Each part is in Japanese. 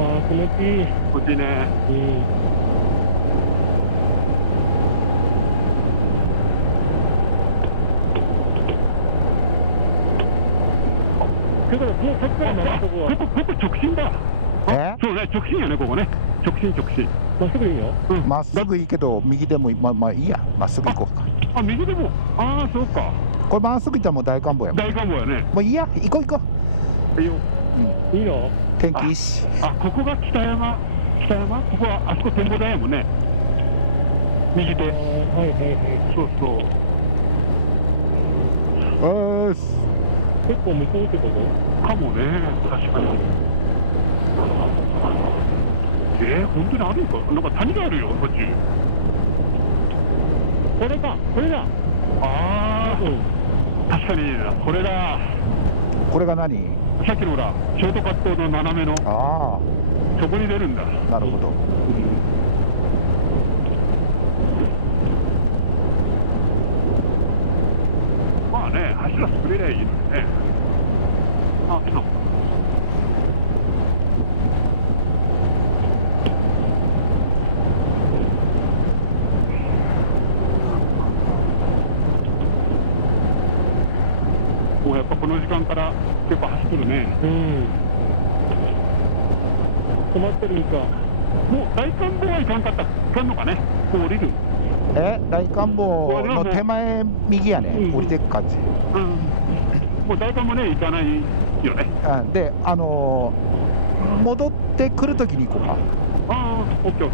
ああ、気持ちいい。気持ちいいね。だからもうさっきからなとこは。ここ直進だ。そうね、直進よね、ここね。直進。まっすぐいいよ。まっすぐいいけど、右でもまあいいや、まっすぐ行こうか。あ、右でも、ああ、そうか。これまっすぐ行ったらもう大観峰やもん。大観峰やね。もういいや、行こう。いいよ。いいの？天気いいし。あ、ここが北山。ここはあそこ展望台やもんね。右手。そうそう。結構向こうってことかもね、確かに。本当にあるのか、なんか谷があるよ、途中。これだ。ああ、確かに、これだ。これが何？さっきのほら、ショートカットの斜めの。ああ。そこに出るんだ。なるほど。まあね、柱作れりゃいいのにね。あ、そう。もうやっぱこの時間から結構走ってるね。止まってるんか。もう大観峰はいかんのかね。こう降りる。大観峰の手前右やね、降りていく感じ。もう大観峰ね、行かないよね。で、戻ってくるときに行こうか。ああ、オッケー。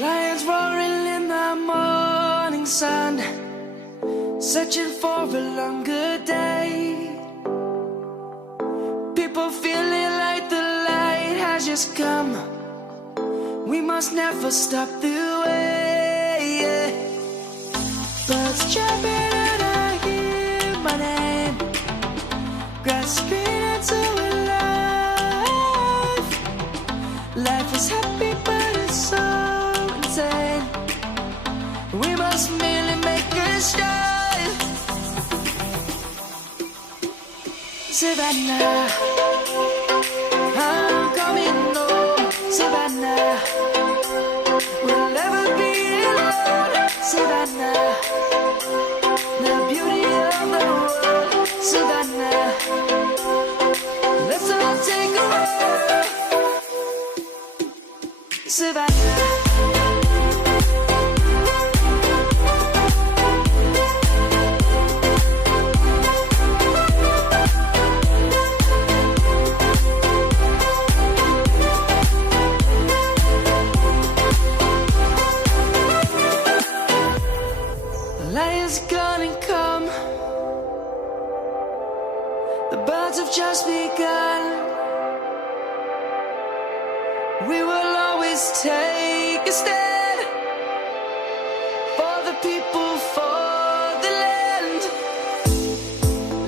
Lions roaring in the morning sun, searching for a longer day. People feeling like the light has just come. We must never stop the way. Birds chirping and I hear my name, grasping into life. Life is happy but it's so insane. We must merely make a start. Savannah, I'm coming home. Savannah, we'll never be alone. Savannah, the beauty of the world. Savannah, let's all take a walk. Savannah. Lion's gonna come. The birds have just begun. We will always take a stand for the people, for the land.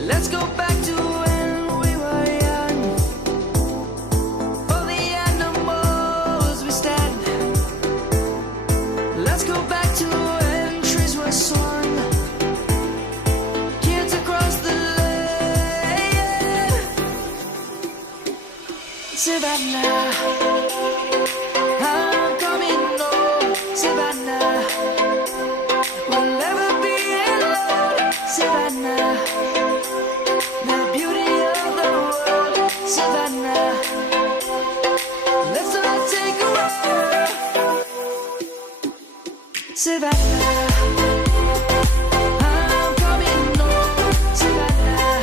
Let's go back to when we were young. For the animals we stand. Let's go back to when trees were swung. Kids across the land. Savannah, I'm coming home. Savannah, we'll never be alone. Savannah, the beauty of the world. Savannah, let's all take a walk. Savannah, I'm coming home. Savannah,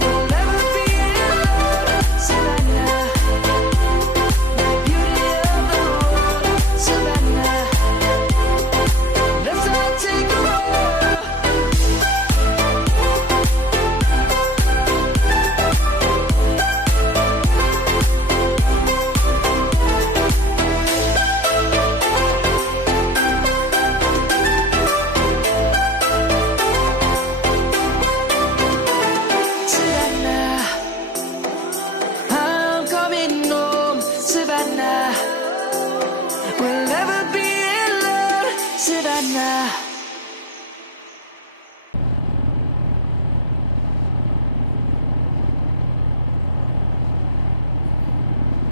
we'll never be alone. Savannah. now.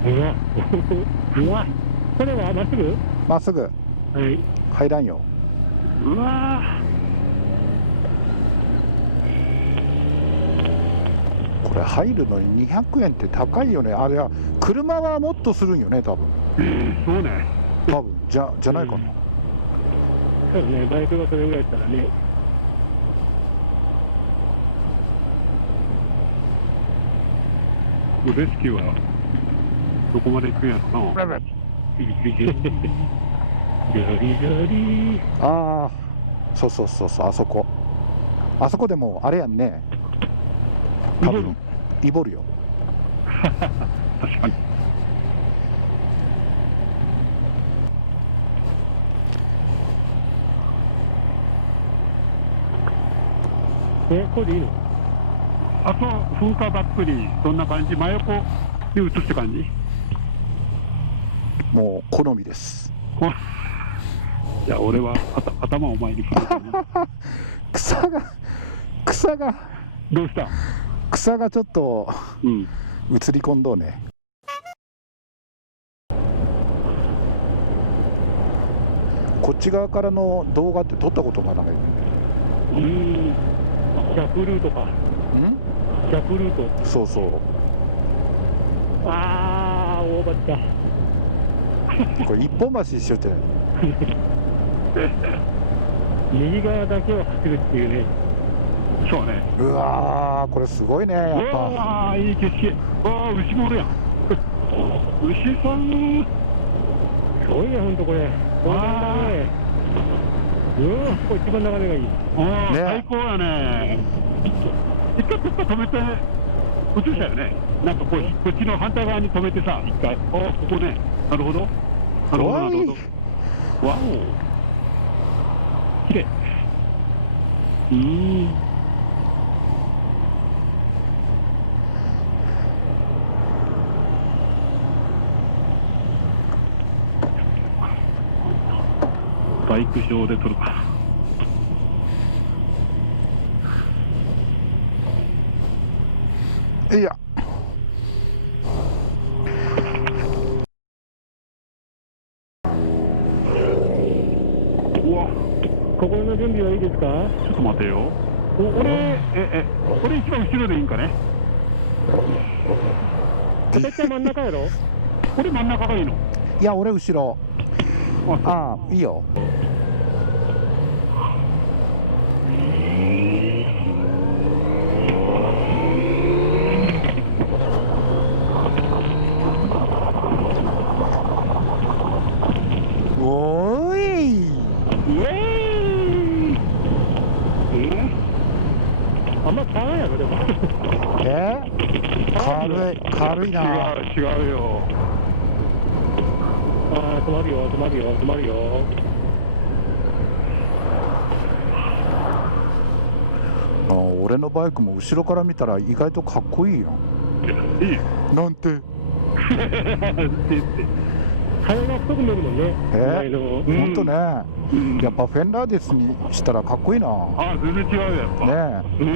うわうわ、これはまっすぐ？まっすぐはい、入らんよ。うわこれ入るのに200円って高いよね。あれは車はもっとするんよね、多分。そうね。多分じゃないかな。そうね、バイクがそれぐらいだったらね。レスキューはどこまで行くんやろな。ジョリジョリ。ああ、そうそうそうそう、あそこ。あそこでもあれやんね。多分イボるよ。確かに。これでいいの？あと噴火バックにどんな感じ？真横に映す感じ？もう好みです。いや、俺は頭を前に振るかな。草がどうした？草がちょっと、うん、映り込んどうね。こっち側からの動画って撮ったことがない。逆ルートか。逆ルート。そうそう。ああ、大場だ。これ一本橋一緒じゃない。右側だけを走るっていうね。そうね。うわー、これすごいね、やっぱ。うわー、いい景色。わあ、牛もおるやん。牛さん。すごいね、ほんとこれ。ああ。これ一番眺めがいい。最高やね。一回ここ止めて映したよね。なんかこっちの反対側に止めてさ、一回。ここね。なるほど。なるほど、なるほど。わお。綺麗。バイク場で撮るか。いや。うわ、心の準備はいいですか？ちょっと待てよ。俺一番後ろでいいんかね。絶対真ん中やろ？俺真ん中がいいの？いや、俺後ろ。ああ、いいよ。おーい。あんま変わらんやろでも。軽いな。違うよ。ああ、止まるよ、止まるよ、止まるよ。俺のバイクも後ろから見たら意外とかっこいいやん。いいなんて。タイヤが太く見えるもんね。ほんとね。やっぱフェンラーデスにしたらかっこいいな。あ、全然違うよ、やっぱ。ねえ。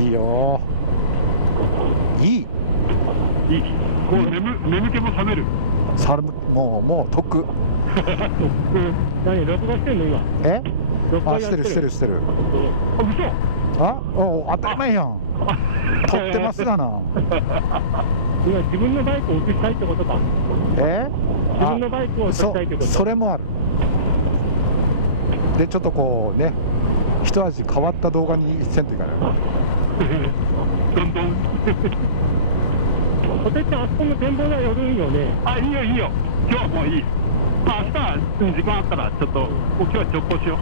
いいよ。いい。こう眠気も覚める。もうとっく。何録画してんの今？してる。嘘？当たり前やん。撮ってますがな。今自分のバイクを映したいってことか。自分のバイクを映したいってこと。それもある。でちょっとこうね、一味変わった動画にせんといかない。どんどん。おてっちゃん、あそこの展望台寄るんよね。あ、いいよいいよ。今日はもういい。まあ明日は時間あったらちょっと今日は直行しよ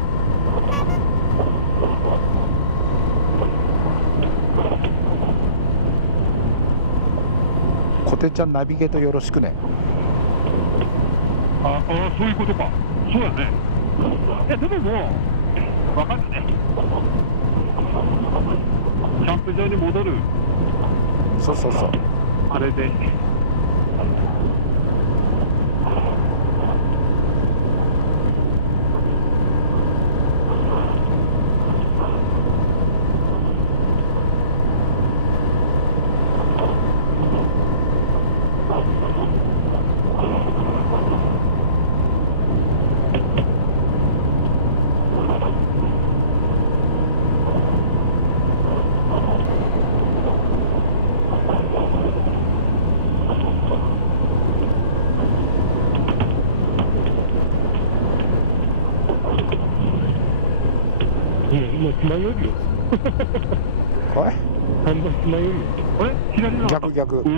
う。コテちゃんナビゲートよろしくね。ああ、そういうことか。そうだね。いや、でももう、分かるね。キャンプ場に戻る、そうそうそう。あれで。もうつまよるよ。はい。看板つまよるよ。あれ左の逆逆。看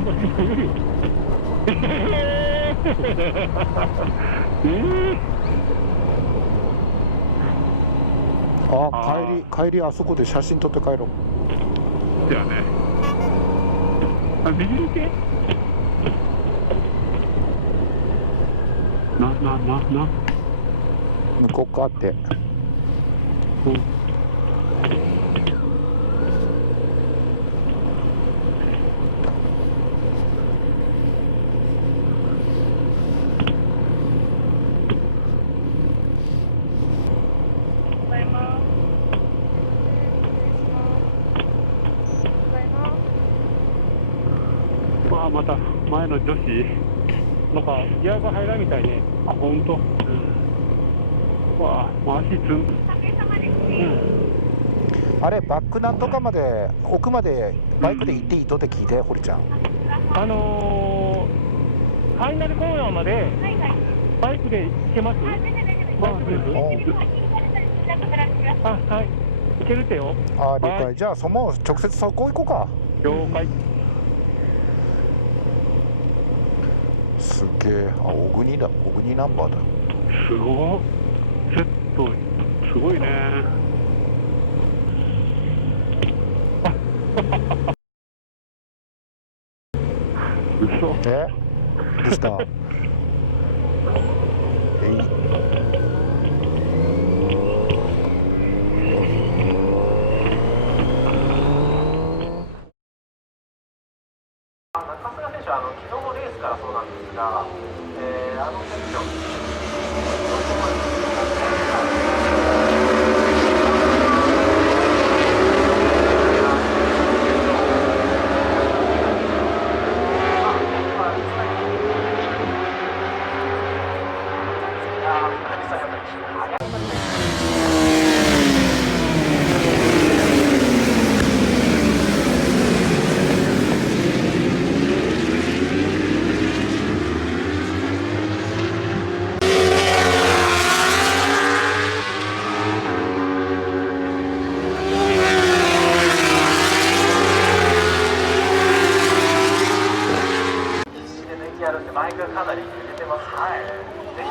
板つまよるよ。帰りあそこで写真撮って帰ろう。だよね。あ、右向けな。向こうかって。わあ、また前の女子。なんかギアが入らんみたいね。あ、ほんと。わあ、足つん。あれバックナンとかまで奥までバイクで行っていいとって聞いて、堀ちゃん。ファイナルコーナーまでバイクで行けます？バイクです。あ、はい。行けるってよ。あ、了解。じゃあもう直接そこ行こうか。了解。すげえ。あ、小国だ。小国ナンバーだ。すごい。セット、すごいね。嘘。どうした？春日選手は昨日のレースからそうなんですが、選手バイクがかなり揺れてます。はい。ぜひ